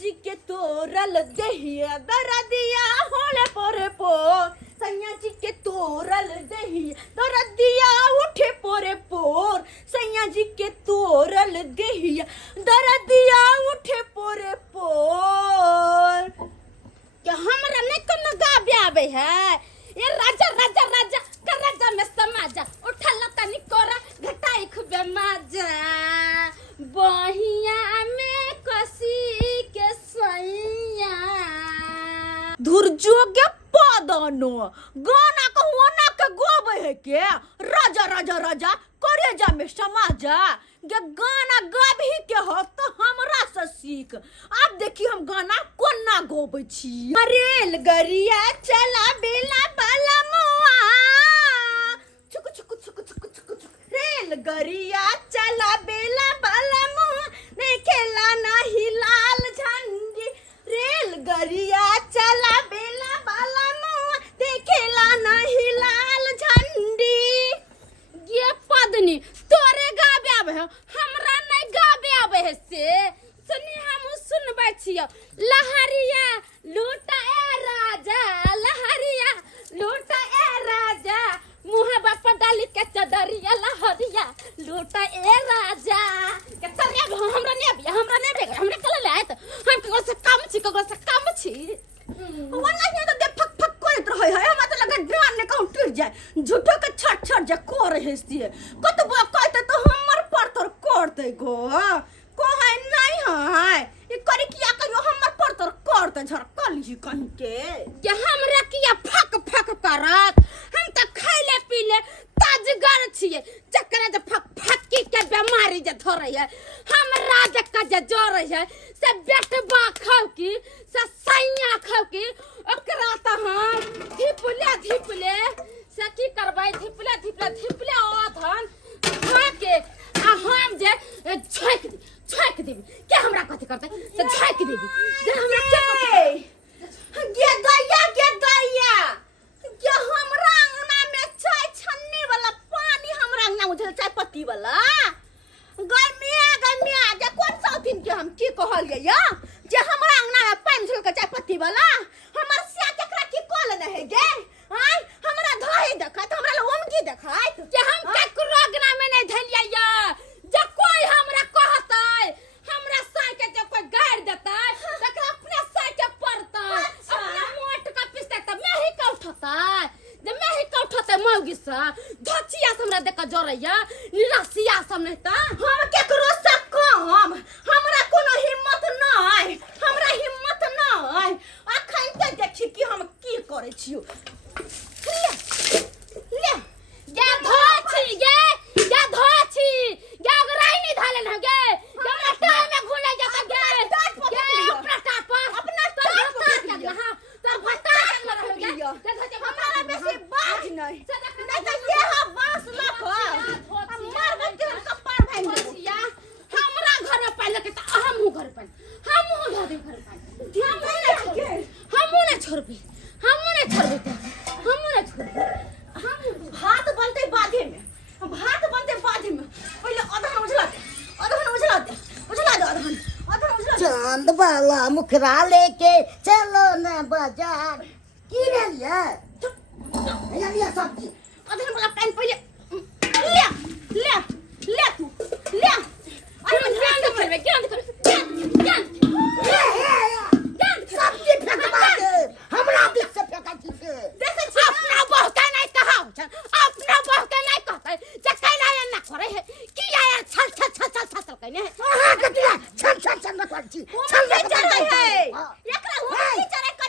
जी के तोरल दहिया दरदिया होले पोरे पो सैया जी के तोरल दहिया दरदिया उठे पोरे पोर सैया जी के तोरल दहिया दरदिया उठे पोरे पोर क्या हमरा नहीं कोनो गाबे आवे है ये राजा राजा राजा कर राजा में समाजा उठल तनी कोरा घटाई खूबे मजा बहिया में कसी के सैया दुर्जोगे पदनो गाना को होना के गोबे है के राजा राजा राजा करे जा में समाजा ये गाना गाभी के हो तो हमरा से सीख अब देखी हम गाना कोना गोबै छी रेल गरिया चला बेला बाला मुआ छुक छुक छुक छुक छुक रेल गरिया चला बेला बाला मुआ देखेला नाही लाल झंडी रेल गरिया चला बेला बाला मुआ देखेला नाही लाल झंडी ये पदनी तोरे गाबे आबे हमरा नहीं गाबे आबे है से सुनी हम सुनबै छियो लहरिया लूटा ए राजा लहरिया लूटा ए राजा मुँह बाप डाली के चदरिया लहरिया लूटा ए राजा के तरिया हमरा नहीं बेग हमरा कल लायत हम केकरो से काम छी वाला ये तो दे फक फक करत रहै है हमरा तो लगा ड्रान ने कहूं टूट जाए झूठो के छट छट जा को रहे से कतबो कहते तो हमर पर तोर करते गो को है नहीं है ये करे किया कहियो हमर पर तोर करते झरकली कहीं के हमरा किया फक फक करत हम त खैले पीले ताजगर छिए चक्कर जे फक फकी के बीमारी जे धरै है हमरा जे कजे जोरै है से बेटबा खाव की से सैया खाव की ओकरा त हम धिपले से की करबै धिपले ओथन खाके आ हम जे छक देबी के हमरा कथि करतै से छक देबी जे हमरा के दैया के हमरा अंगना में चाय छन्नी वाला पानी हमरा अंगना में चाय पत्ती वाला गमिया जे कोन साउथिन के हम की कहलिए या जे हमरा अंगना में पानी झल के चाय पत्ती वाला हमर से केकरा की कॉल न है गे हाय हमरा धोई देखत हमरा लोम की देखत जे हम केकरो अंगना में नहीं धलिया या जे कोई हमरा कहतै हमरा साई के जे कोई गाड़ देतै तकरा अपने साई के पड़तै अपने मोट का पिसतै त मैं ही का उठतै जे मैं ही का उठतै मौगी से धचिया से हमरा देख जोरैया निरासिया सब नहीं त हम केकरो से कम हमरा कोनो हिम्मत नहीं हमरा हिम्मत नहीं अखन त देखी कि हम की करै छियो ले गे धोची गे धोची गे गराई नहीं धालन है गे हमरा टाइम में घुले जाता गे अपना टापा अपना तो हां तो भटा कर रह गे हमरा बेसी बाज नहीं त ये हा बांस लख मार के कपार भाई बसिया हमरा घर में पहले के त हमहु घर पर हमहु धोदे घर पर हमहु ने छोड़बी हम भात बनते बाधे में पहले अधन उजला दे चांद वाला मुखरा लेके चलो ना बाजार की रे लिया सब्जी अधन वाला पैन पहले ले तू अरे मैं ध्यान सब्जी फेंकवा दे हमरा दिस से फेंका छी देखे छी अपना बहू के नहीं कहतै जे कैला ना करे है की यार छल कने छल न कर छी छल नहीं चढ़ै है एकरा हो की चढ़ै कर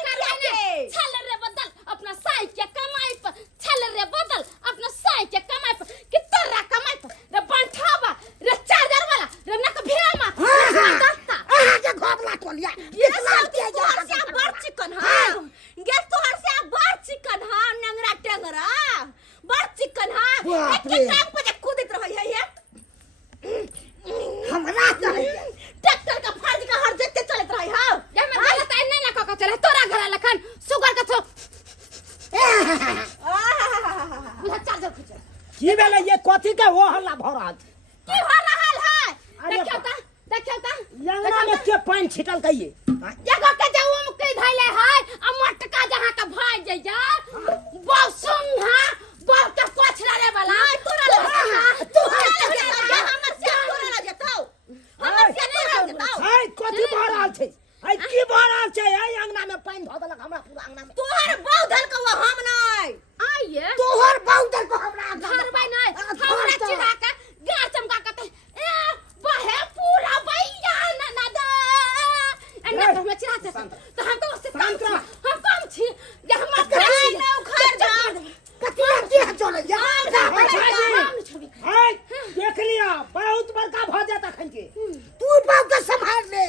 छल रे बदल अपना साई के कमाई पर छल रे बदल अपना साई के कमाई पर कि तोरा कमाई पर रे बंठावा रे चार्जर वाला रे ना के भेमा दस्ता के घोबला टोलिया ये सब के जोर से बड़ चिकन हां गे तोहर से बड़ चिकन हां नंगरा टेंगरा बड़ चिकन हां एक टांग पे कूदत रहै है ये हमरा चाहिए ट्रैक्टर का फर्ज का हर जगह चलत रही हां ये मैं गलत नहीं ना कह चले तोरा घर लखन सुगर का थो बुझा चार्जर खींच की भेले ये कथि के हो हल्ला भरत की हो रहल है देखियो ता यंगना में के पानी छिटल कहिए तो हम तो उससे शांत रह। हम कम छी ये हम मत कर उखाड़ जा कतिया के चले जा हाय देख लिया बहुत बड़का भ जाता खन के तू बाप के संभाल ले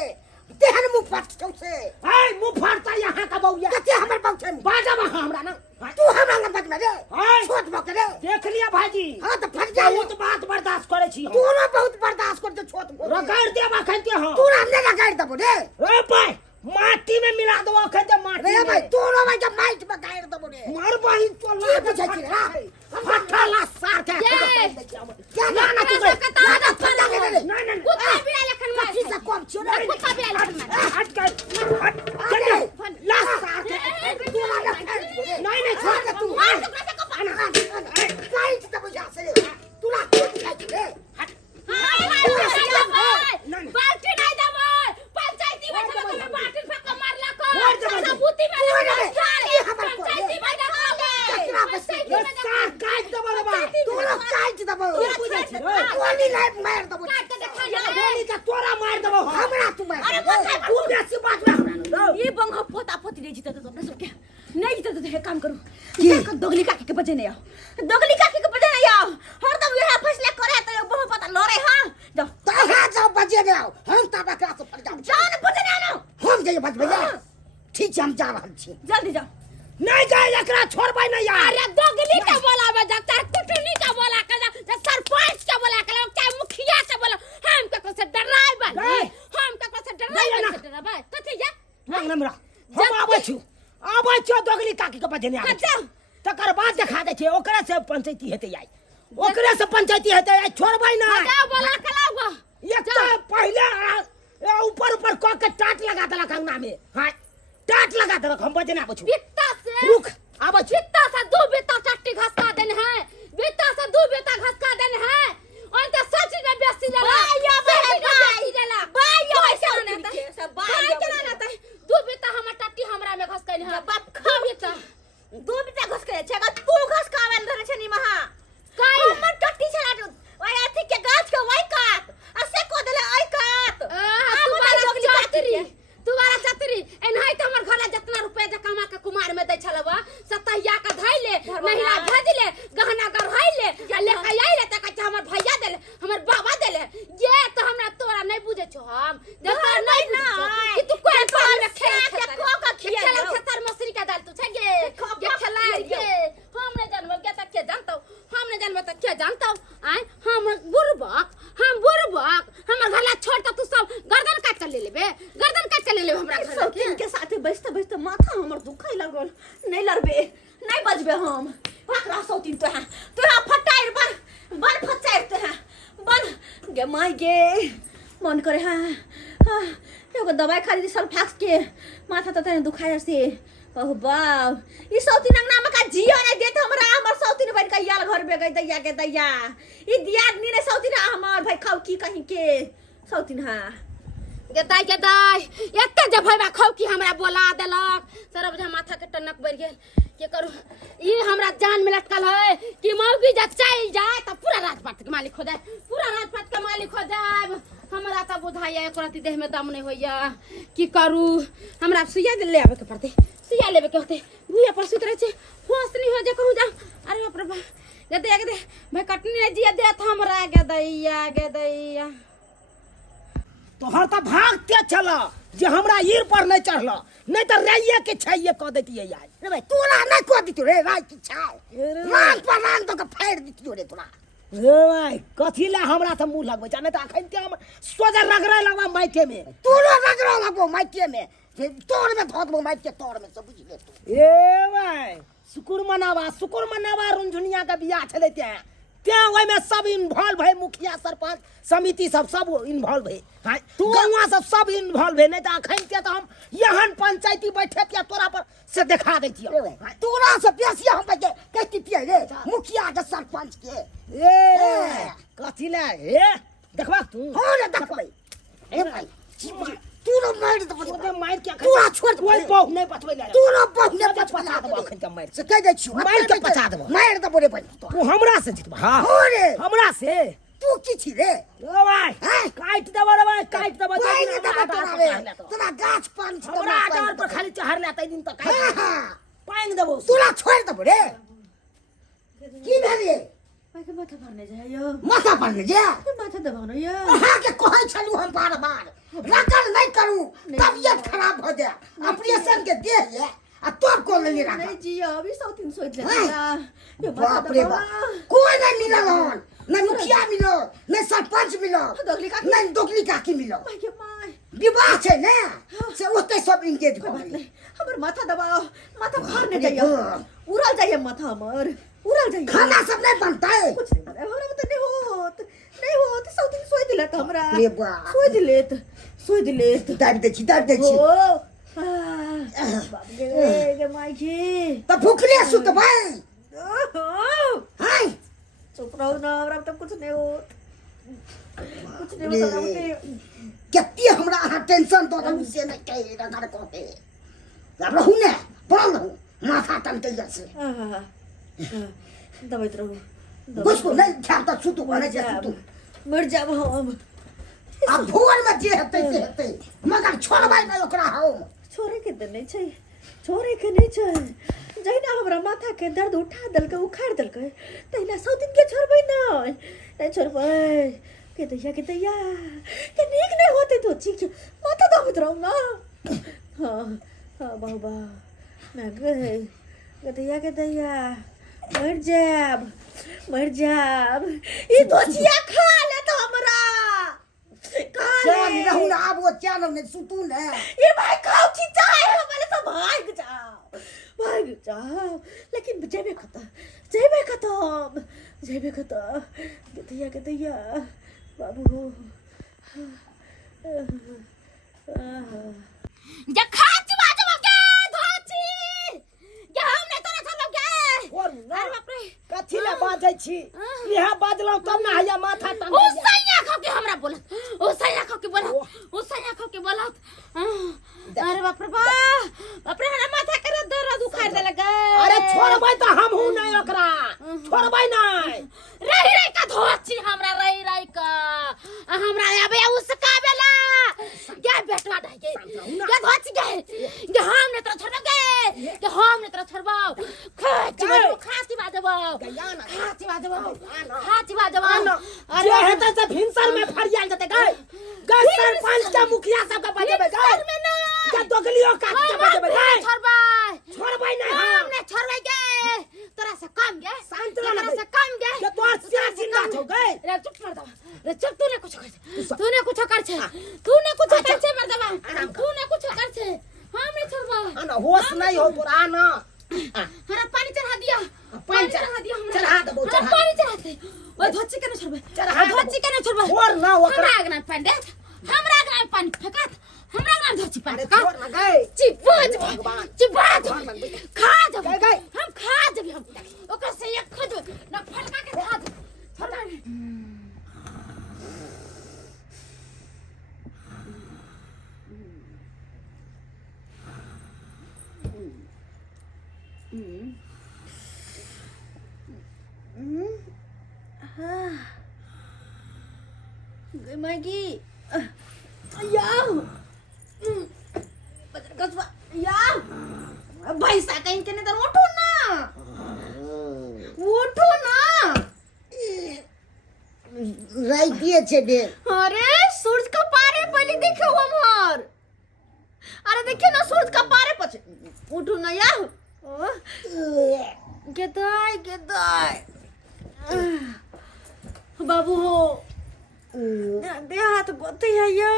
तेहन मुंह फट से हाय मुंह फाड़ता यहाँ का बउया कते हमर बाप छे बाजा वहाँ हमरा ना तू हमरा न बच में रे हाय छोट बक रे देख लिया भाईजी हां तो फट जा बहुत बात बर्दाश्त करे छी तू ना बहुत बर्दाश्त कर दे छोट बक रगड़ देबा खन के हम तू ना लगाड़ दबो रे रे भाई माटी में मिला दो खन के माटी रे भाई तू ना भाई जब माइट में गाड़ दबो रे मार बहिन तो की ला पूछे छी रे फटा ला सार के क्या ना ना तू ना फटा ले रे नहीं नहीं कुत्ता बिला लखन मार कथी से कम छो रे कुत्ता बिला लखन मार हट गए हट चल ला सार के तू ना लगाड़ दबो रे नहीं नहीं छोड़ दे तू मार तो कैसे को गाइड दबो जा से तू ना कुछ खाई रे हट बाल्टी नहीं दबो पंचायती में चलो तुम्हें बाल्टी फेंक मारला को छोड़ दे सबूती में ये हमर को पंचायती में कचरा बस ये सार काट दबो रे बा तू ना गाइड दबो बुझे छी रे गोली लाइट मार दबो काट के देखा जा गोली का तोरा मार दबो हमरा तू मार अरे तू बेसी बात ना ये बंग पोता पोती नहीं जीता तो अपने सब क्या नहीं जीता तो एक काम करो दोगली काकी के बजे नहीं आओ दोगली काकी के बजे नहीं आओ हरदम यह फैसला करे तो बहुत पता लड़े हां जाओ तहा जाओ बजे ले आओ हम तबा का से पड़ जाओ जाओ ना बजे नहीं आओ हम जाइए बज भैया ठीक है हम जा रहल छी जल्दी जाओ नहीं जाए एकरा छोड़बै नहीं यार अरे दोगली का बोला बजा तार कुटनी का बोला का सरपंच का बोला का चाहे मुखिया का बोला हम का से डराई बन हम का से डराई कथि जा नहीं हमरा हम आबै छी दोगली काकी के बजे नहीं आबै तकर बाद देखा दे छै ओकरा से पंचायती हेतै आई ओकरा से पंचायती हेतै आई छोड़बै नहीं जा बोला कलावा एक तो पहले ऊपर ऊपर क के टाट लगा देलक अंगना में हां टाट लगा देलक हम बजे ना आबै छी बित्ता से रुक आबै छी बित्ता से दो बित्ता चट्टी घसका देन है बित्ता से दो बित्ता घसका देन है और तो सच में बेसी लगा बेसी लगा बायो ऐसा ऐसा नहीं नहीं था सब बाय चला ना था दो बित्ता हमर टट्टी हमरा में घसकैन है बाप खा बित्ता दो बिता घस के छै अगर तू घस कावन धरे छै नी महा काई हमर टट्टी छला ओए अथी के गाछ के वही काट असे को देले आई काट तुम्हारा छतरी एनहाई त हमर घरे जितना रुपया जे कमा के कुमार में दै छलवा सतैया का धैले महिला भेजले गहना गढ़ैले या लेके आइले त कहै हमर भैया देले हमर बाबा देले ये तो हमरा तोरा नहीं बुझे छो हम देखा नहीं ना कि तू कोई पाल में खेल खेतर मसरी का दाल तू छै गे ये खेला गे हम नहीं जानब के तक के जानतो हम नहीं जानब त के जानतो आय हम बुरबक हमर घरला छोड़ त तू सब गर्दन काट ले लेबे गर्दन काट ले लेबे हमरा घर सौतीन के साथे बैठते बैठते माथा हमर दुखाई लागल नहीं लड़बे नहीं बजबे हम पकड़ा सौतीन तो है फटाइर बन फचाइर तो है बन गे माई गे मन करे हां एगो दवाई खरीदी सल्फैक्स के माथा तो तने दुखाई से ओह बाव ई सौतीन अंगना में का जियो नहीं देत हमरा हमर सौतीन बन के याल घर में गई दैया के दैया ई दियादनी ने सौतीन हमर भाई खाऊ की कहीं के सौतीन हां के दाई एते जे भइबा खौ की हमरा बोला देलक सरब जे माथा के टनक बढ़ गेल के करू ई हमरा जान में लटकल है कि मौगी जब चल जाए त पूरा राजपाट के मालिक हो जाए पूरा राजपाट के मालिक हो जाए हमरा त बुझाइए एको रति देह में दम नहीं होइया की करू हमरा सुइया ले आवे के पड़ते सुइया लेवे के होते भूया पर सुत रहे छे होश नहीं हो जे करू जा अरे बाप रे बा गदे भाई कटनी जिया देत हमरा गदैया तोहर त भागते चल जे हमरा ईर पर नहीं चढ़ल नहीं त रैये के छैये क देतियै यार रे भाई तू ना नहीं को दितु रे राज की छाय रान पर रान तो के फाड़ दितियो रे तोरा रे भाई कथी ले हमरा त मुंह लगबै छ नहीं त अखन ते हम सोजा रगड़ै लगबा माइके में तू ना रगड़ा लगबो माइके में तोड़ में धो दबो माइके तोड़ में सब बुझ ले तू ए भाई शुक्र मनावा रुंझुनिया के बियाह छले त्या ओइ में सब इन्वॉल्व है मुखिया सरपंच समिति सब इन्वॉल्व है हां गौवा सब इन्वॉल्व है नहीं त अखन ते त हम यहन पंचायती बैठे के तोरा पर से देखा दै छियै तोरा से बेसी हम के कहती पिए रे मुखिया के सरपंच के ए कथी ले ए देखबा तू हो रे देखबै ए भाई तू ना मार दबो ओते मार के तू आ छोड़ ओइ बहु नहीं बचबै ले तू ना बहु ने पचा देबो अखन त मार से कह दे छी मार के पचा देबो मार दबो रे भाई तू हमरा से जितबा हां हो रे हमरा से तू की छी रे ओ भाई हैं? काट देबो रे भाई काट देबो कोई नहीं देबो तोरा रे तोरा गाछ पान छी हमरा आधार पर खाली चढ़ लेतै दिन तक हाँ हाँ पांग देबो तोरा छोड़ देबो रे की भेलिए माइके माथा भर्ने जायो माथा पर ने जे माथा दबाउन यो अहाँ के कहै छलु हम बार-बार रकल नहीं करू तबियत खराब हो जाए ऑपरेशन के दे ये आ तो को ले रहा नहीं जी अभी सौतिन सोच ले हैं? यो माथा बाप रे बाप दबाउन कोई नहीं मिलल हन नहीं मुखिया मिलो नहीं सरपंच मिलो दोगली काकी नहीं दोगली काकी मिलो माइके माय विवाह छे ने से ओते सब इंगेज कोई हो बात गई नहीं हमर माथा दबाओ माथा भर्ने जायो उड़ल जाइए माथा हमर उड़ल जाइए खाना सब नहीं बनता है कुछ नहीं बने हमरा त नहीं होत सौतिन सोई दिलत हमरा रे बाप सोई दिलेत दाब दे छी ओ बाप गे माइकी तो भूखले सुत भाई ओहो, हाय चुप रहो ना हमरा त कुछ नहीं होत कुछ नहीं होता होते कितनी हमरा अहाँ टेंशन तो हम से नहीं कहे रगड़ कोते अब रहू ने पड़ल रहू माथा टंटे जैसे दबाइत रहो घुसको नहीं खाता सुतु भने जे सुतु मर जाब हम अब भोर में जे हेतै से हेतै मगर छोड़बै नहीं ओकरा हम छोरे के त नहीं छै छोरे के नहीं छै जहिना हमरा माथा के दर्द उठा दलके उखाड़ दलके तहिना सौतिन के छोड़बै नहीं छोड़बै के दैया के नीक नहीं होते तो चीख माथा दबत रहू ना हाँ बाबा मैं गए के दैया मर जाब ई दोचिया खा ले तो हमरा खा चल ले रहू ना अब वो चैनल में सुतू ने ये भाई खाओ की चाय हमारे सब भाग जाओ लेकिन जेबे खत्म के दैया बाबू जा खाच बाजब के धोची जे हमने तोरा छोड़ब के और ना अरे बाप रे कथी ले बाजै छी इहा बाजलौ तब ना हैया माथा ओ टंटे सैया खा के हमरा बोलत ओ सैया खा के बोलत अरे बाप रे हमरा माथा के दर्द उखाड़ दे लगा अरे छोड़बै त हम हूं नहीं ओकरा छोड़बै नहीं रही का धोची हमरा रही का हमरा अबे उसका बेला क्या बेटवा ढाई के क्या धोची के हमने तोरा छोड़ के हमने तोरा छोड़बाओ खाची बाजबो जे हेतै से भिनसर में फरियाल जते गए गए सरपंच के मुखिया सब के बजेबे गए में ना के दोगलियो काट के बजेबे गए छोड़बै नहीं हमने छोड़बै के तोरा से कम गे शांत तोरा रह से कम गे के तोर से जिंदा छौ गए रे चुप कर दो रे चुप तूने कुछ कर छे मर्दबा तूने कुछ कर छे हमने छोड़बा आना होश नहीं हो तोरा आना हरा पानी चढ़ा दिया पानी चढ़ा दिया हमरा चढ़ा देबो चढ़ा पानी चढ़ाते ओए धोची के न छोड़बे चढ़ा देबो। धोची के न छोड़बे छोड़ ना ओकरा हमरा आगना पंडित हमरा आगना पानी फेंकत हमरा आगना धोची पानी अरे छोड़ ना गए चिबाज खा जब गए गए हम खा जब हम ओकर से एक खज न फटका के खा जब छोड़ा मैगी भैसा कहीं के नहीं तो उठो ना राई दिए छे दे अरे सूरज का पारे पहले देखो हमर अरे देखिए ना सूरज का पारे पछे उठो ना यार गेदाय बाबू हो दे हाथ बत्ती है यो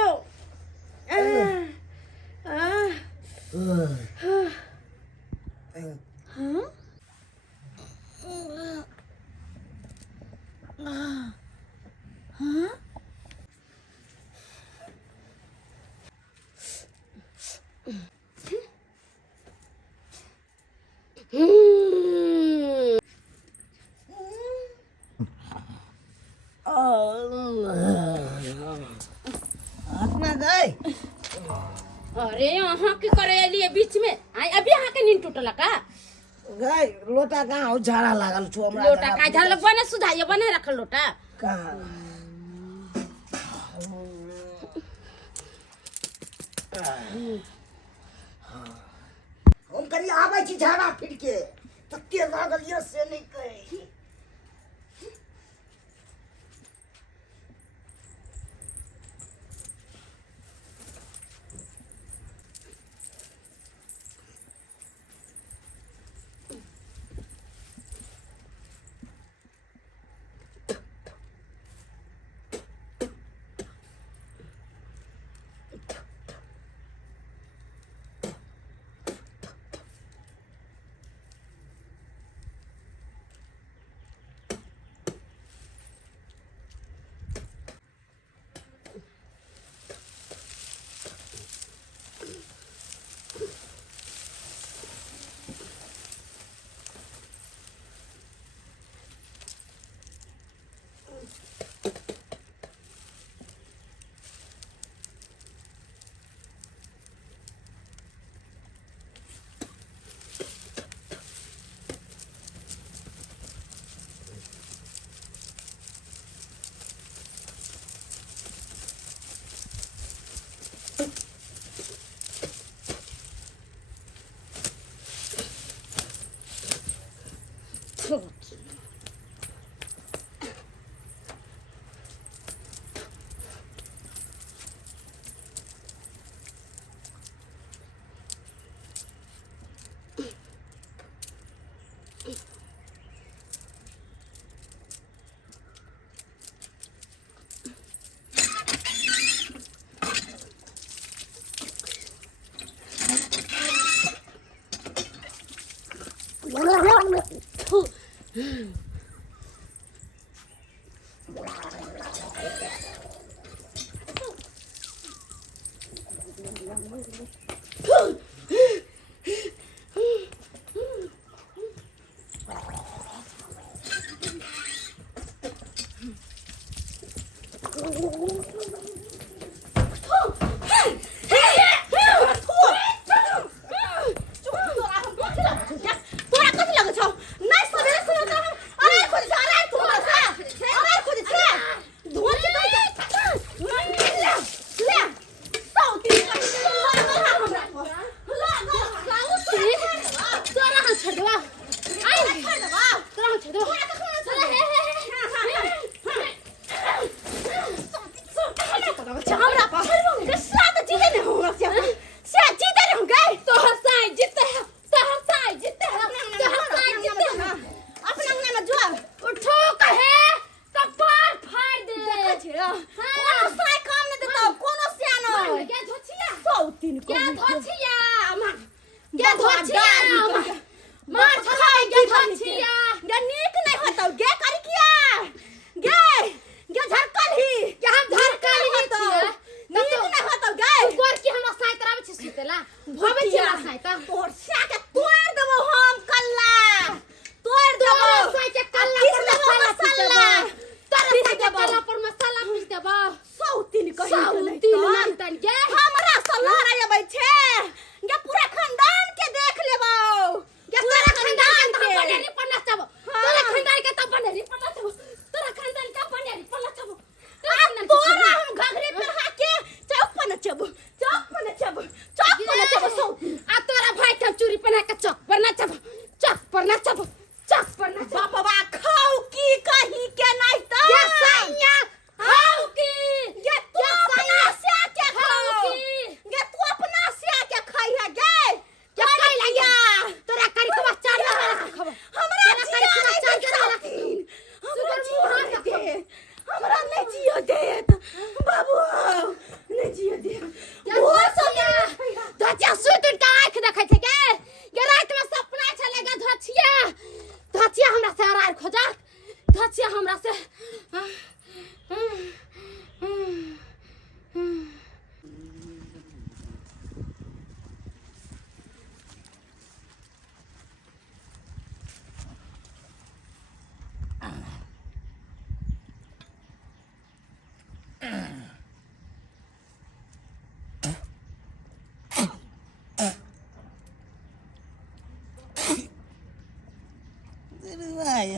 अपना गए अरे यहाँ की करे लिए बीच में आई अभी यहाँ के नींद टूटल का गए लोटा कहाँ हो झाड़ा लागल छो हमरा लोटा का झाड़ बने सुधाइए बने रखल लोटा कहाँ हम कनी आबै छी झाड़ा फिर के तते लागल ये से नहीं कहे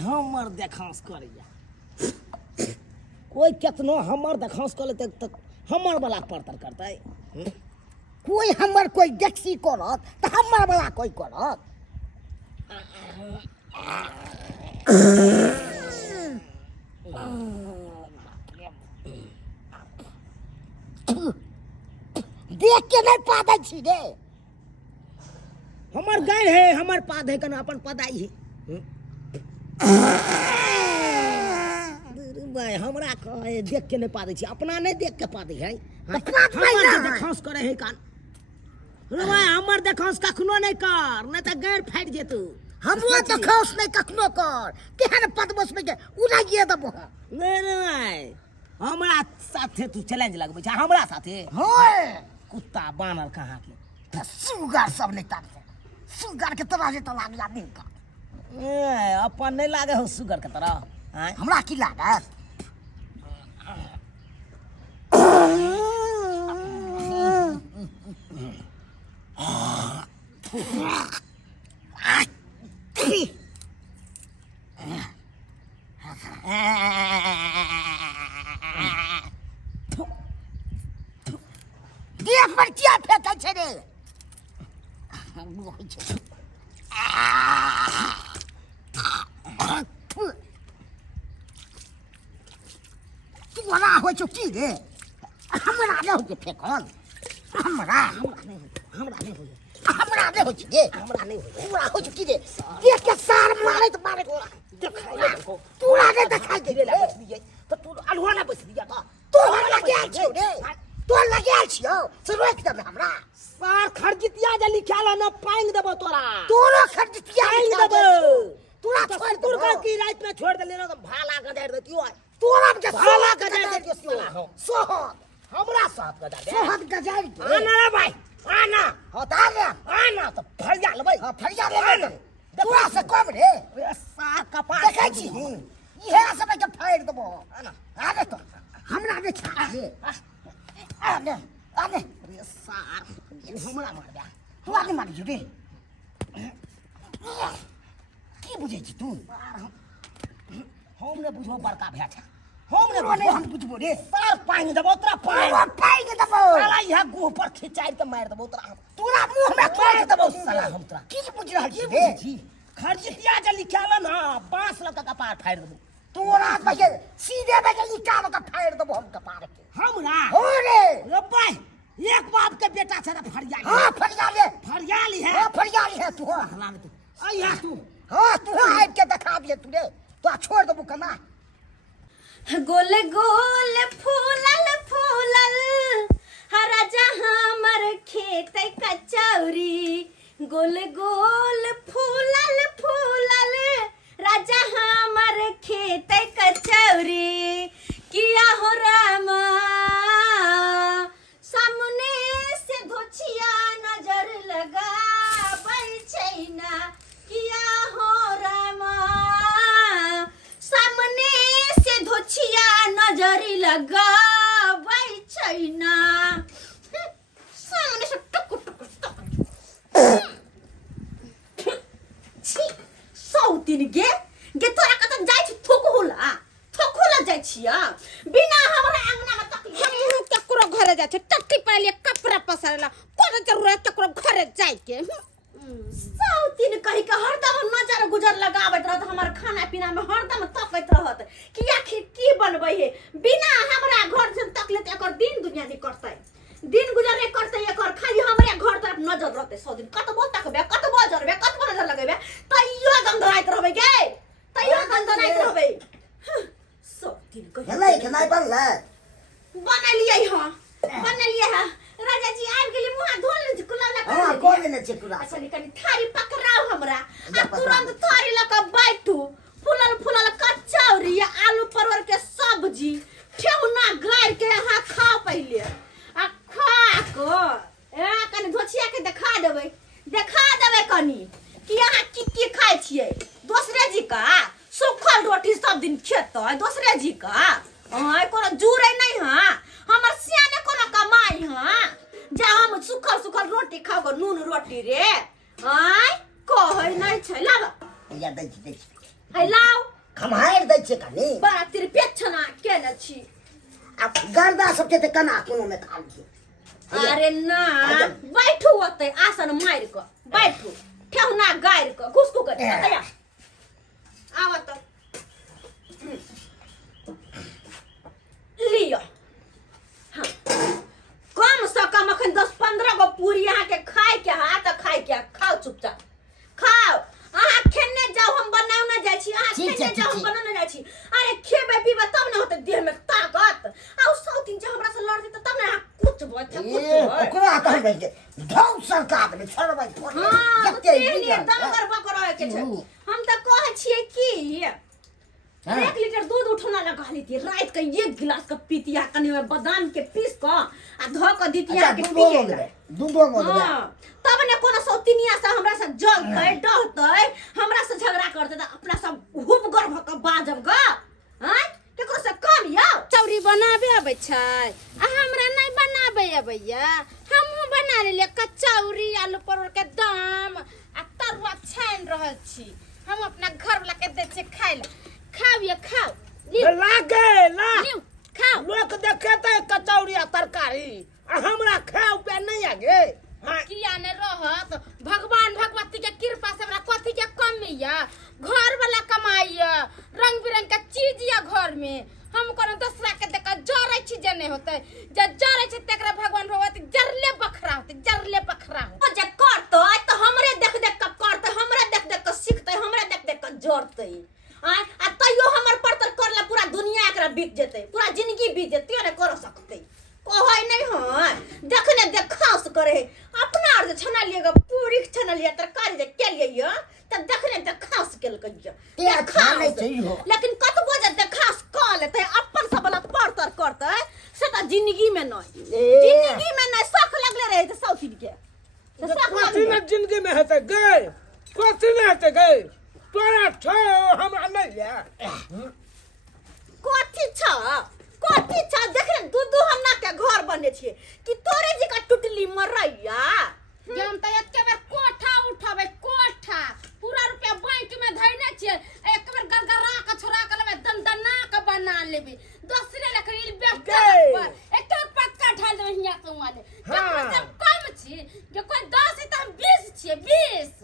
हमर देखांस करैया कोई केतनो हमर देखांस कर लेते तक हमर वाला परतर करतै कोई हमर कोई डेक्सी करत त हमर वाला कोई करत देख के नहीं पादै छी रे हमर गाय है हमर पाद है कन अपन पदाई है भाई हमरा कहे देख के नहीं पादै छी अपना नहीं देख के पादै है अपना हमर जे देखांस करे है कान रे भाई हमर देखांस कखनो नहीं कर नहीं त गैर फाट जेतौ हमरो तो खौस नहीं कखनो कर केहन पदमस में के उड़ाइए देबो नहीं रे भाई हमरा साथे तू चैलेंज लगबै छ हमरा साथे होय कुत्ता बानर कहाँ के त सुगर सब नहीं तार सुगर के तरह जे त लागला नहीं का अपन नहीं लागे हो सुगर के तरह आय हमरा की लागत देख पर क्या फेंकै छै रे तोरा होइ छौ की रे हमरा नहि होइ छै फेंकल हमरा नहि होइ छै रे हमरा नहि होइ तोरा होइ छौ की रे देख के सार मारैत तोरा नहि देखाइ दे रे तो तू अलहुआ ना बस दिया था तोहर लगायल छौ रे तोहर लगायल छियौ से रोकि देबै हमरा सार खरजितिया जे लिखाल न पांग देबो तोरा तोरो खरजितिया पांग देबो तोरा तो छोड़ तोर देबो की रात में छोड़ देले न तो भाला गदार देतियो तोरा के भाला सोहत गदार गजारि देतियो सोहत हमरा साथ गदार दे सोहत गजारि आना रे भाई आना हटा रे आना तो फरिया लेबै हां फरिया ले तोरा से कम रे सार कपार देखै छी इहे सब के फाड़ि देबो आने तो हमरा ने छा रे आने रे सार हमरा मार दे तू आगे मार रे की बुझै छी तू हम ने बुझो बड़का भै छ हम ने हम बुझबो रे सार पांग देबो तोरा तोरा पाइ देबो साला यह गुह पर खिचाइ के मार देबो तोरा तोरा मुंह में पाइ देबो साला हम तोरा की बुझ रहल छी रे रे जी खरजितिया जे लिखाल न बांस लग के कपार फाड़ देबो तोरा बगे सीधे बगे निकाल के फाड़ देबो हम कपार के हमरा हो रे रे भाई एक बाप के बेटा छ रे फरिया हां फरिया ले फरियाली है हां फरिया ले तू हला में तू आइया तू हां तू आइब के देखा दिए तू रे तो छोड़ देबो कना गोल गोल फूलल फूलल राजा हमर खेत कचौरी गोल गोल फूलल फूलल राजा हमर खेत कचौरी किया हो रामा सामने से धोछिया नजर लगा छैना किया हो रामा सामने से धोछिया नजर लगा छैना सामने से टुक छी सौतिन गे तोरा कतन जाइ छी थोक होला जाइ छिया बिना हमरा अंगना में तक हम ककरो घरे जाय छै टट्टी पहले कपड़ा पसारेला कोन जरूरत ककरो घरे जाय के सौतिन कहि के हरदम नजर गुजर लगाबैत रहत हमर खाना पीना में हरदम तकैत रहत कि आखिर की बनबै है बिना हमरा घर से तकले त एकर दिन दुनिया नहीं करतै दिन गुजर नहीं करतै एकर खाली हमरे घर तरफ नजर रहतै सब दिन कतबो तकबे कतबो जरबे कतबो नजर लगेबे तैयो गंधराइत रहबै गे तैयो गंधराइत रहबै सौतिन कहि नहीं के नहीं बनले बनलियै हां राजा जी आबि गेली मुंह धो ले कुला लगा हां कोन ने चिकुरा अच्छा निकनी थारी पकड़ाओ हमरा आ तुरंत थारी लगा बैठू फुलल कचौरी आलू परवर के सब्जी ठेहुना गार के यहाँ खा पहले आ खा को कनी धोछिया के देखा देबै कनी कि यहाँ की खाइ छियै दोसरे जी का सूखल रोटी सब दिन खेतै दोसरे जी का कोनो जुरै नहीं हां हमर सियाने कोनो कमाई हां जा हम सुखल रोटी खाओ नून रोटी रे आय कहै नहीं छै लाव या दै छी है लाव खमाएर दै छी कनी बड़ा तेरे पेछना केने छी अब गर्दा सब के त कना कोनो में खा ली अरे ना बैठू ओते आसन मार क बैठू ठेहुना गाड़ क घुसकू कर आवा तो लियो हाँ कम से कम अखन 10-15 गो पूरी यहाँ के खाए के हाथ खाए के खाओ चुपचाप खाओ अहाँ खेने जाओ हम बनाऊ ना जाय छी अहाँ खेने जाओ हम बनाऊ ना जाय छी अरे खेबे पीबे तब ना होते देह में ताकत आ सब दिन जे हमरा से लड़ देत तब ना अहाँ कुछ कुछ ओकरा त हम के धौ सरकार में छोड़बै हां तेहने दमगर बकर के छै हम त कहै छियै की 1 लीटर दूध उठौना लगा लेती रात के 1 गिलास का पीतिया कनी में बादाम के पीस क आ ध क दितिया के पिए दूधो में हां तब ने कोनो सौतिनिया से हमरा से जलतै डरतै हमरा से झगड़ा करतै त अपना सब हुब गर्भ क बाजब ग हैं केकरो से कम यौ चौरी बनाबे आबै छै आ हमरा नै बनाबे अबैया हमहु बना लेलिए कचौरी आलू परोर के दम आ तरुआ छान रहल छी हम अपना घर वाला के दे छै खाइ ले खाओ ये खाओ लागे ला खाओ लोग देखेतै कचौड़ी आ तरकारी आ हमरा खाओ पे नहीं आगे किया ने रहत भगवान भगवती के कृपा से हमरा कथी के कमी या घर वाला कमाई या रंग बिरंग के चीज या घर में हम कोनो दूसरा के देख जरै छी जे नहीं होतै जे जरै छै तेकरा भगवान भगवती जरले बखरा होतै जरले बखरा ओ जे करतै त हमरे देख देख के करतै हमरे देख देख के सीखतै हमरे देख देख के जरतै आ तैयो हमर परतर करले पूरा दुनिया एकरा बीत जेतै पूरा जिंदगी बीत जेतै ने कर सकतै कहै नहीं है देखने देखास करे अपना आर जे छना लिएगा पूरी छना लिया तरकारी जे के लिए त देखने देखास केलकै ते खा नै चाहिए लेकिन कतबो जे देखास क लेतै अपन सब वाला परतर करतै से त जिंदगी में नहीं जिंदगी में नहीं शौक लगले रहे त सौतिन के कथी में जिंदगी में हेतै गए कथी में हेतै गए तोरा छो हमरा नहीं या कथी छ देखे दू हमना के घर बने छिए कि तोरे जी का टुटली मरैया हम त एके बेर कोठा उठाबे कोठा पूरा रुपया बैंक में धइने छिए एक बेर गरगरा के छोरा के लेबे दंदना के बना लेबे दूसरे लेके इल बेटा पर एक तो पक्का ढाल देबे हिया के वाले सब कम छी जे कोई 10 त हम 20 छिए 20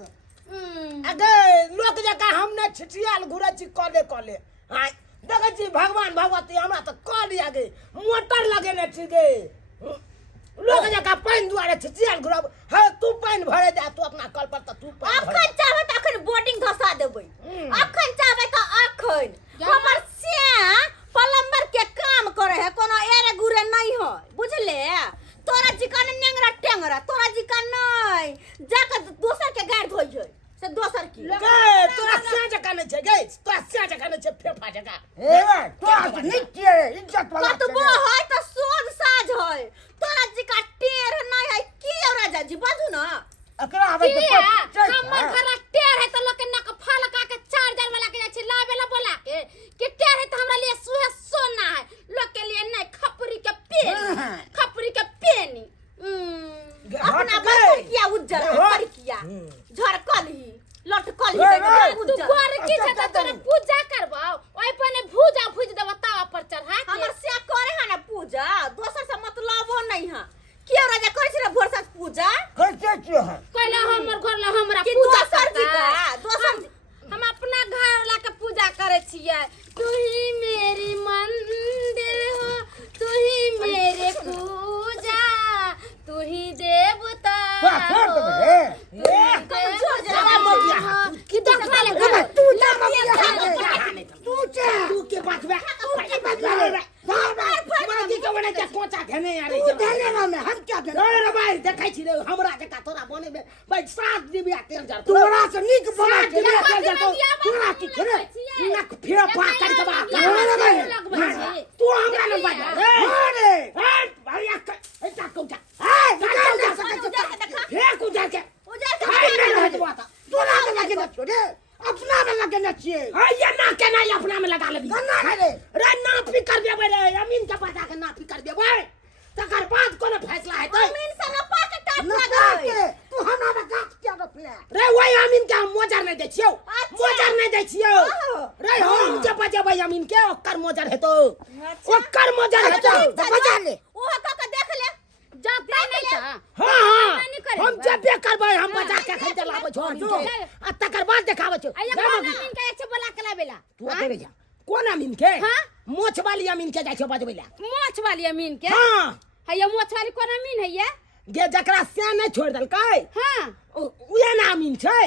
अगे लोग जका हम ने छिटियाल घुरे छी कले हां देखै छी भगवान भगवती हमरा त क दिया गे मोटर लगेने छी गे लोग जका पानी दुआरे छिटियाल घुरब हे तू पानी भरे दे तू अपना कल पर त तू पानी भरे अखन चाहबे त अखन बोर्डिंग धसा देबै अखन चाहबे त अखन हमर से प्लम्बर के काम करे है कोनो एरे गुरे नहीं है बुझले तोरा जिका नेंगरा टेंगरा तोरा जिका नहीं जाके दोसर के गाड़ धोइ छै से दोसर की गे तोरा से जका नै छै गे तोरा से जका नै छै फेफा जका ए तो नीचे इज्जत वाला कतबो है त सोद साज है तोरा जिका टेर नहीं है की राजा जी बाजू ना एकरा आबै त हमर घर टेर है त लोग के नक फलका के चार्जर वाला के छै लाबे ला बोला के कि टेर है त हमरा लिए सुहे सोना है लोग के लिए नहीं खपरी के पेनी अपना बच्चा किया उज्जर पर किया झरकली लटकली तू गोर की छै त तोरे पूजा करबौ ओइ पने भूजा भूज देबो तावा पर चढ़ा के हमर से करे है ना पूजा दोसर से मतलबो नहीं है किया राजा करे छै भोर से पूजा करते छियो है कहला हमर घर ला हमरा कि पूजा दोसर जी का दोसर हम अपना घर वाला के पूजा करे छियै तू ही मेरी मंदिर हो तू ही मेरे पूजा तू ही देवता हो कि देखना ले तू जा तू के बात में मागी के बने के कोचा घेने आले तू देने ना में हम क्या देने रे भाई देखै छी रे हमरा जका तोरा बने में भाई 7 डिबिया तेल jar तोरा से नीक बना के डिबिया तेल jar तोरा की करे नक फेफा कर के बात तू हमरा न बाजा अरे भाई ऐसा कोचा निकाल दे सके फेंक उधर के तोरा में लगे न छोड़े अपना में लगे न छिए ये ना के ना अपना में लगा लेबी गन्ना रे रे ना पी कर देबे रे अमीन के पता के ना पी कर देबे तकर बाद कोनो फैसला हेतै अमीन से न पाके टाट न लगा तू हमरा गाछ क्या रखले रे वही अमीन के हम मोजर नहीं दै छियो मोजर नहीं दै छियो रे हम जे बजेबै अमीन के ओकर मोजर हेतौ ओकर मोजर हेतौ बजा ले ओहा का देख ले जब देबे करबै हम बजा के खन चलाबै छौ जो आ तकर बाद देखाबै छौ आया कोन अमीन के छै बोला के लाबेला तू अकेले जा कोन अमीन के हाँ? मोछ वाली अमीन के जाइ छौ बजबै ला मोछ वाली अमीन के हां हैया मोछ वाली कोन अमीन है ये गे जकरा से नहीं छोड़ देलकै हां उहे ना अमीन छै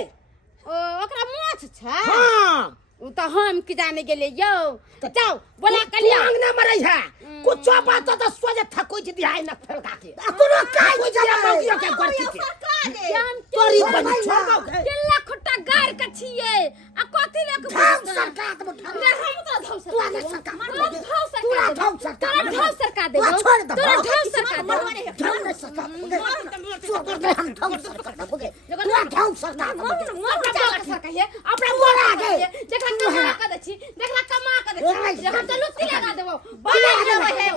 ओ ओकरा मोछ छै हां उ त हम की जाने गेले यौ त जाओ बोला के लिया अंगना मरै है कुछ बात तो सोजे थकोइ छी दिहाई न फेलका के कोनो काई कोई जा मौगियो के करती के तोरी बनी छोड़ो के केला खुट्टा गाड़ के छिए आ कथि ले के धाम सरकार तो उठा ले हम तो धौ तू आगे सरकार तोरा धौ सरकार दे तोरा धौ सरकार दे धाम सरकार छोड़ हम धाम सरकार बोगे तू धाम सरकार बोगे ये अपना बोला के देखला कमा के दे छी देखला कमा के दे छी हम तो लुत्ती लगा देबो बोले देबो हे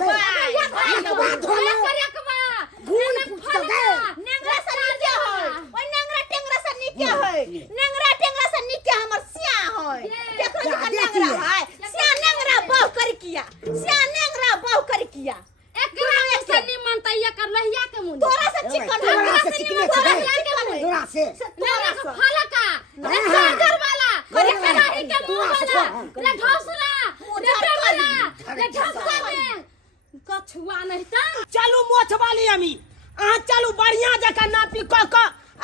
वाह करे कमा घून फले नेंगरा सनी के होय ओय नेंगरा टेंगरा सनी के होय नेंगरा टेंगरा सनी के हमर सिया होय देखो जे नेंगरा है सिया नेंगरा बहु कर किया सिया नेंगरा बहु कर किया एकरा में सनी मनता ये कर लहिया के मुंह तोरा से चिकन तोरा से सनी चिकन में तोरा के तोरा से तोरा से फलका रे घर वाला रे कढ़ाई के मुंह वाला रे घोसला रे वाला रे झपका में कछुआ नहीं ता चलू मोछ वाली अमी अहाँ चलू बढ़िया जका नापी क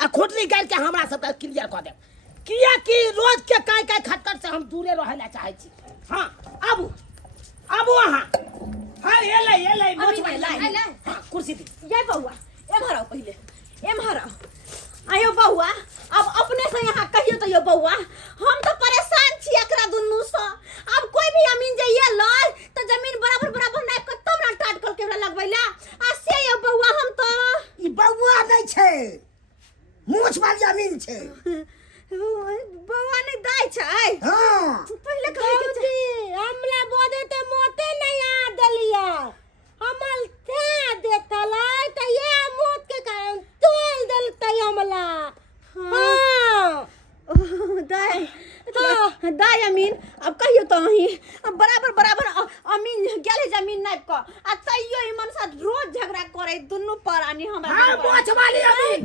आ खोटली गाड़ के हमरा सब के क्लियर क देब किया कि रोज के काय काय खट्टर से हम दूरे रहे ला चाहे छी हां आबू आबू अहाँ हां एलै मोछ वाली हां कुर्सी दी ये बउआ एम्हर आओ पहले एम्हर आओ आयो बउआ अब अपने से यहाँ कहियो तो यो बउआ हम तो परेशान छी एकरा दुन्नू से अब कोई भी अमीन जे ये लय तो जमीन बराबर बराबर नाप के तब ना टाट कर के लगबैला आ से यो बउआ हम तो ई बउआ नहीं छै मोछ वाली अमीन छै बउआ नहीं दाई छै हां पहले कहे के छै हमला बोदे ते मोते नहीं आ दलिया हमल थे देतलाई त ये मोत के कारण तोल दलतै हमला हां दाई अमीन अब कहियो तो ही बराबर बराबर अमीन गेले जमीन नाप को आ तइयो ई मन साथ रोज झगड़ा करे दुन्नू पर आनी हमरा हां मोछ वाली अमीन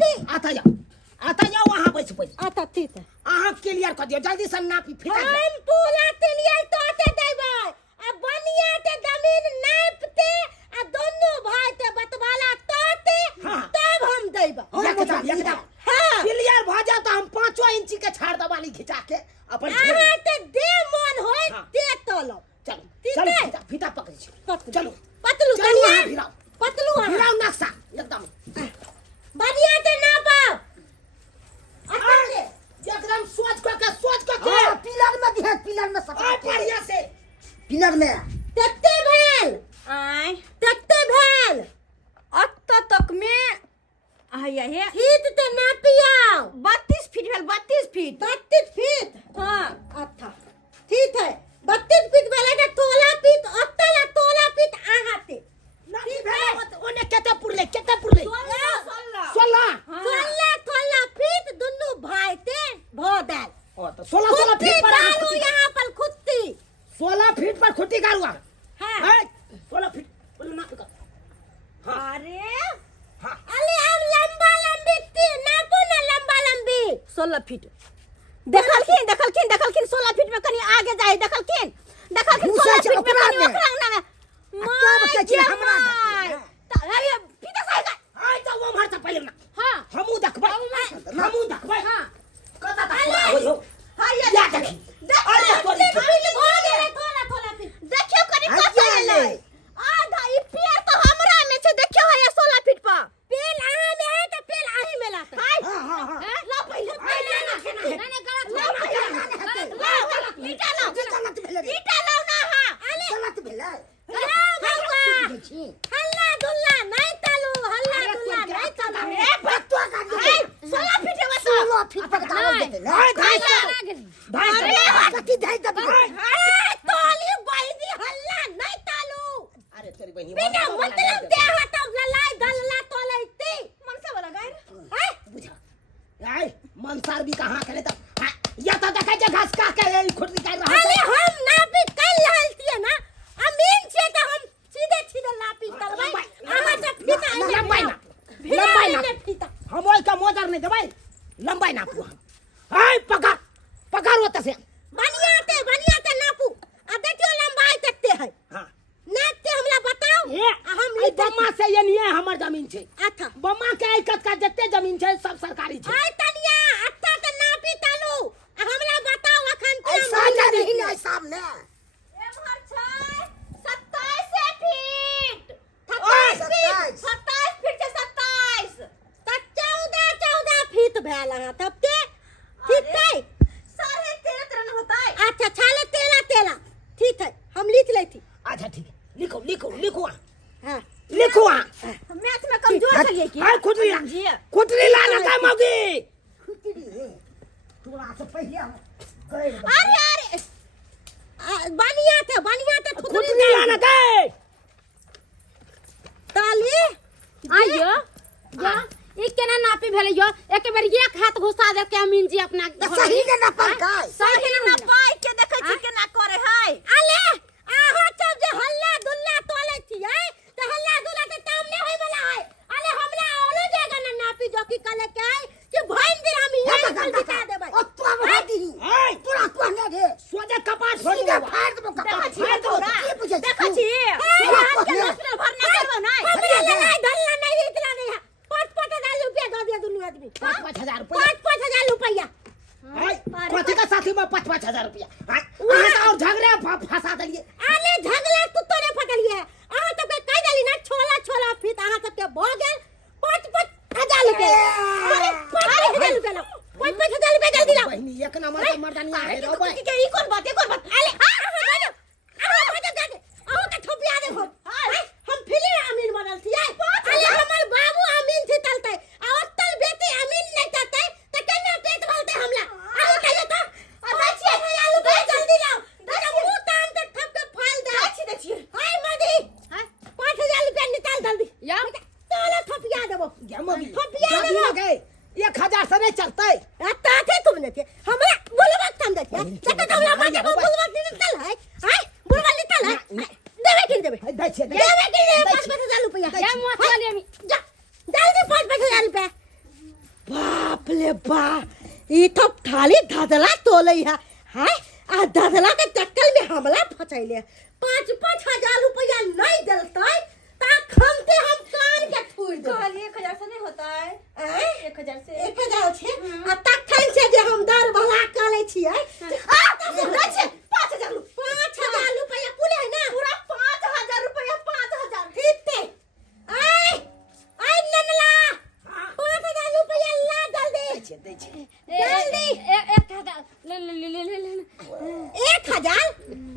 आता जाओ वहां बैठ आता ठीक है अहाँ क्लियर क दियो जल्दी से नापी फिटा हम पूरा क्लियर तोते देबै आ बनिया ते जमीन नापते आ दोनों भाई ते बतवाला तोते हाँ। तब हम देबै एकदम हां क्लियर भ जा तो हम 5 इंची के छाड़ दबाली खिंचा के अपन अहाँ ते दे मन होय हाँ। दे तलब चलो ठीक चलो है? फीता पकड़ छी पतलू चलो पतलू चलो कनिया वहाँ भिराओ पतलू हाँ। भिराओ नक्शा एकदम बनिया ते नापब एकदम सोच के हां पिलर में दिहे पिलर में सब बढ़िया से पिलर में तत्ते भेल आय तत्ते भेल अत्त तक में आया है फीट ते नापियाओ 32 फीट भेल 32 फीट 32 फीट हां अच्छा ठीक है 32 फीट वाला का तोला फीट अत्तला तोला फीट आहाते नहीं भेल ओने केते पुरले 16 फीट दुनु भाई ते भोदल ओ तो 16 खुट्टी फीट पर डालू यहाँ पर खुट्टी 16 फीट पर खुट्टी गाड़ुआ हाँ। है 16 फीट बोलो ना कर अरे हां अरे अब लंबा लंबी थी नापो ना लंबा लंबी 16 फीट देखलखिन 16 फीट में कनी आगे जाए देखलखिन 16 फीट में कनी ओकरा ना तब के छी हमरा अरे पीता साइड आई तो वो मारता पहले ना हाँ हमू देखबै हाँ कता तक पूरा हो हां ये या देख अरे तोरी थोड़ा फीट देखियो कनी कत ले आधा ई पेड़ तो हमरा में छै देखियो है 16 फीट पर पेल आहा में है तो पेल आही में लाता हां हां हां ला पहले मैंने गलत ईटा ला गलत भेलै रे ईटा ला ना हां गलत भेलै हल्ला दुल्ला नहीं तालू हल्ला दुल्ला नहीं तालू ए भक्तवा का 16 फीट है बस 16 फीट तक डालो देते भाई अरे कति धाई दबी तोली बैदी हल्ला नहीं तालू अरे तेरी बहनी बिना मतलब दे हाथ ललाई दल्ला तोलैती मन से बोला गाय है बुझा आई मनसार भी कहां करे तो या तो देखै जे घास का के खुद निकाल रहा अरे हम नापी कल हलती है ना अमीन से तो हम सीधे नापी तलवाई आमा तो फीता लंबाई ना फीता हम ओइ का मोजर पगार नहीं देबै लंबाई नापू हाय पगार पगार होता से बनियाते नापू आ देखियो लंबाई कितने है हां नापते हमरा बताओ ए हम ई बम्मा से ये नहीं हमर जमीन छै अच्छा बम्मा के इकत का जत्ते जमीन छै सब सरकारी छै आय तनिया अत्ता त नापी तालू आ हमरा बताओ अखन ऐसा नहीं है सामने एम्हर छै 27 फीट 27 फीट छै 27 त 14 फीट भेल अहाँ तब के ठीक है 13.5 होता है। अच्छा छाले 13 ठीक है हम लिख लेती अच्छा ठीक है लिखो लिखो लिखो हां लिखो मैथ में कमजोर चलिए की हाय खुदरी जी खुदरी लाना का मौगी तोरा से पहिले हम कह अरे बनियाते खुदरी लाना का ताली आइयो जा ई केना नापी भेलै यो एक बेर एक हाथ घुसा दे के अमीन जी अपना सही ने नपल काय सही ना पाई के देखै छी केना करे है। अले आहा सब जे हल्ला दुल्ला तोले छियै त हल्ला दुल्ला के काम नहीं होय वाला है अले हमरा औलो जगह न नापी जो की कले के कि भइन दिन हम यही कल बिता देबै ओ तू हमरा दी ए तोरा कहने रे सोजे कपाट फोड़ सीधा दे फाड़ देबो कपाट देखै छी तोरा की बुझै देखै छी आज के हॉस्पिटल भरना करबो नहीं हमरा ले नहीं धल्ला नहीं इतना नहीं है 5,000 रुपया दे दे दुनू आदमी 5,000 रुपया 5,000 रुपया कथी का साथी में 5,000 रुपया हां और झगड़े फंसा देलिए अरे झगड़ा तू तो नहीं फटलिए अहाँ सब के कह देली ना छोला फिर अहाँ सब के भ गेल 5,000 रुपया अरे 5,000 रुपया लो 5,000 रुपया जल्दी लाओ बहनी एक नंबर के मर्दानी आ रे भाई के ई कोन बात अरे अहाँ के ठोपिया दे हम फिल्म अमीन बनल थी अरे हमर बाबू अमीन थी तलते और तल बेटी अमीन नहीं तलते त केना पेट भरते हमला अरे कहियो तो अरे 5,000 रुपया जल्दी लाओ तेरा मुंह तान के ठप के फाल दे देखिए हाय मदी 5,000 रुपया निकाल जल्दी या तोला ठोपिया देबो गेमोगी ठोपिया जल्दी देबो लगे 1,000 से नहीं चलते आता थे तुमने के हमरा बोलबा थम दे देखा हमरा माथे को बोलबा निकल है हाय बोलबा निकल है देवे कि देवे दै छे देवे कि 5,000 रुपया या मुआ चली अमी जा जल्दी 5,000 रुपया बाप ले बा ई तो थाली धदला तोले है हाय आ धदला के चक्कर में हमला फसैले 5,000 रुपया नहीं देलतै ता खमते हम कान के ठूर दे कहलिए 1,000 से नहीं होता है 1,000 से 1,000 छे आ तखन से जे हम दर भला काले छियै आ तब से 5,000 रुपया पूरे है ना पूरा 5,000 रुपया 5,000 ठीक है आई ननला 5,000 रुपया ला जल्दी दै छे जल्दी 1,000 ले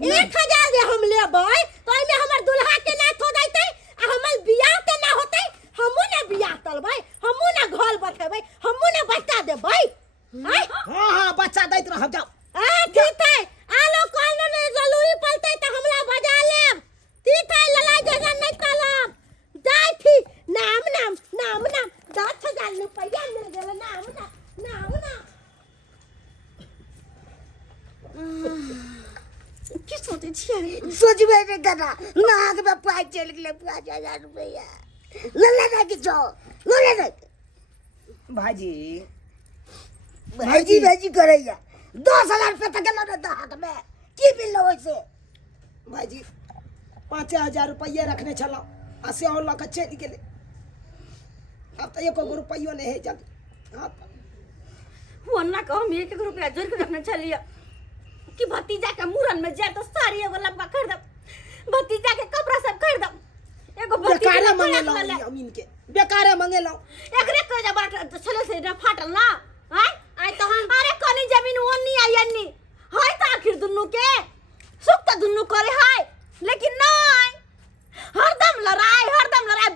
1,000 जे हम लेबै तो एमे हमर दुल्हा के ना थो दैतै आ हमर बियाह के ना होतै हमहु ना बियाह तलबै हमहु ना घर बठेबै हमहु ना बच्चा देबै हाय हां बच्चा दैत रह जाओ ठीक है आलो कॉल ने जरूरी पलतै त हमरा बजा लेब ठीक है ललाई जगह नहीं तलब जाय थी नाम 10,000 रुपया मिल गेल नाम की सोचे छियै सोचबे रे गदा नाक में पाई चल गेले 5,000 रुपया ले ना किछो ले ना भाजी करैया 10,000 रुपया तक गेलो न हाथ में की बिल होय से भाईजी 5,000 रुपया रखने छलो आ से और लक चल गेले अब तो 1 रुपया नहीं है जल्दी हां वो ना कहो हम 1 रुपया जोड़ के रखने चलिए कि भतीजा के मूरन में जाए तो साड़ी एगो लंबा खरीद भतीजा के कपड़ा सब खरीद एगो बेकारे भतीजा मंगे लो अमीन के बेकारे मंगे लो एकरे को जा बाट चले से फाटल ना हाय आई तो हम अरे कोनी जमीन ओनी आयनी हाय त आखिर दुन्नु के सुख त दुन्नु करे हाय लेकिन नहीं हरदम लड़ाई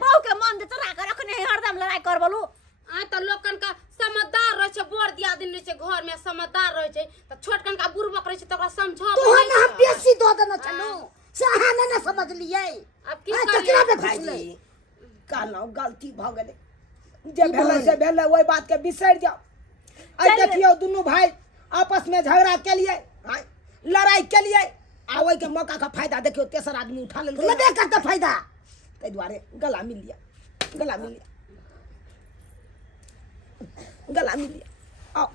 बहु के मन जे चोरा के रखने है हरदम लड़ाई कर बोलू आई तो लोकन का समझदार रहे छे बोर दिया दिन रहे छे घर में समझदार रहे छे त छोटकन का बुरबक रहे छे तकरा समझो तो हम बेसी दो देना चलो सहाना ना समझ लिए अब की कचरा करिए में घुसले भाईजी कहलो गलती भ गेले जे भेले से भेले ओई बात के बिसर जाओ आई देखियो दुनु भाई आपस में झगड़ा के लिए लड़ाई के लिए आवे के मौका का फायदा देखियो तेसर आदमी उठा ले लबे करते फायदा ते द्वारे गला मिल लिया गला मिल लिया।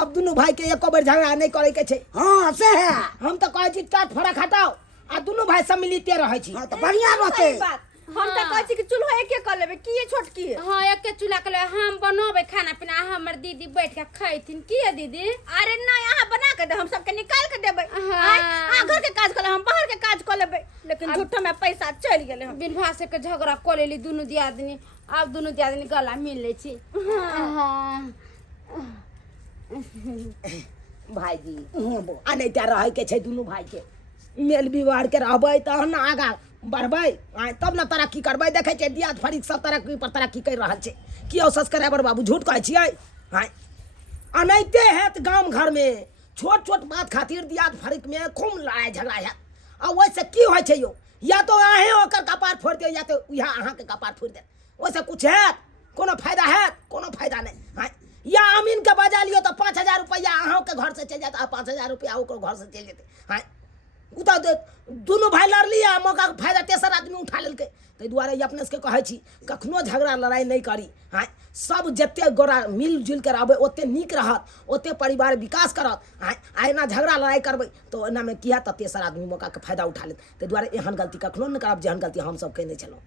अब दोनों भाई के एको बेर झगड़ा नहीं करे के छे। हाँ से है। हम तो कहै छी काट फरक हटाओ आ दोनों भाई सब मिलते रहै छी। हाँ तो बढ़िया रहते। सही बात हम तो कहै छी कि चूल्हा एके कर लेबे की ये छोटकी हाँ एक के चूल्हा के हम बनोबे खाना पीना हमर दीदी बैठ के खैथिन की है दीदी अरे नहीं यहाँ बना के दे हम सबके निकाल के देबे हाँ। घर के काज कर हम बाहर के काज कर लेबे लेकिन झूठो में पैसा चल गेले हम बिन भाषे के झगड़ा कर लेली दुनू दियादनी अब दुनू दियादनी गला मिल ले छी हाँ भाईजी आ नहीं त्या रहे के छै दोनों भाई के मेल विवाह के रहबै तहन आगा बढ़बै आय तब न तरक्की करबै। देखै छै दियाद फरीक सब तरक्की पर तरक्की कर रहल छै की औसस कराबर बाबू झूठ कहै छियै। आय अनैते हैत गांव घर में छोट छोट बात खातिर दियाद फरीक में खूब लड़ाई झगड़ा हैत आ वैसे की होइ छै यो या तो अहें ओकर कपार फोड़ दियौ या तो यहाँ अहाँ के कपार फोड़ दे वैसे कुछ हैत कोनो फायदा हैत कोनो फायदा नहीं। आय या अमीन के बजा लियो तो 5000 रुपया अहाँ के घर से चल जाता 5000 रुपया ओकर घर से चल जेते। हाँ उता दोनों भाई लड़ लिया मौका के फायदा तेसर आदमी उठा लेलकै ताहि दुआरे अपने से कहै छी कखनो झगड़ा लड़ाई नहीं करी। हाँ सब जते गोरा मिलजुल कर रहबै ओते नीक रहत ओते परिवार विकास करत। हाँ एना झगड़ा लड़ाई करबै तो एना में किया तऽ तेसर आदमी मौका के फायदा उठा लेत। ताहि दुआरे एहन गलती कखनो नहीं करब जेहन गलती हम सब केने छलहुँ।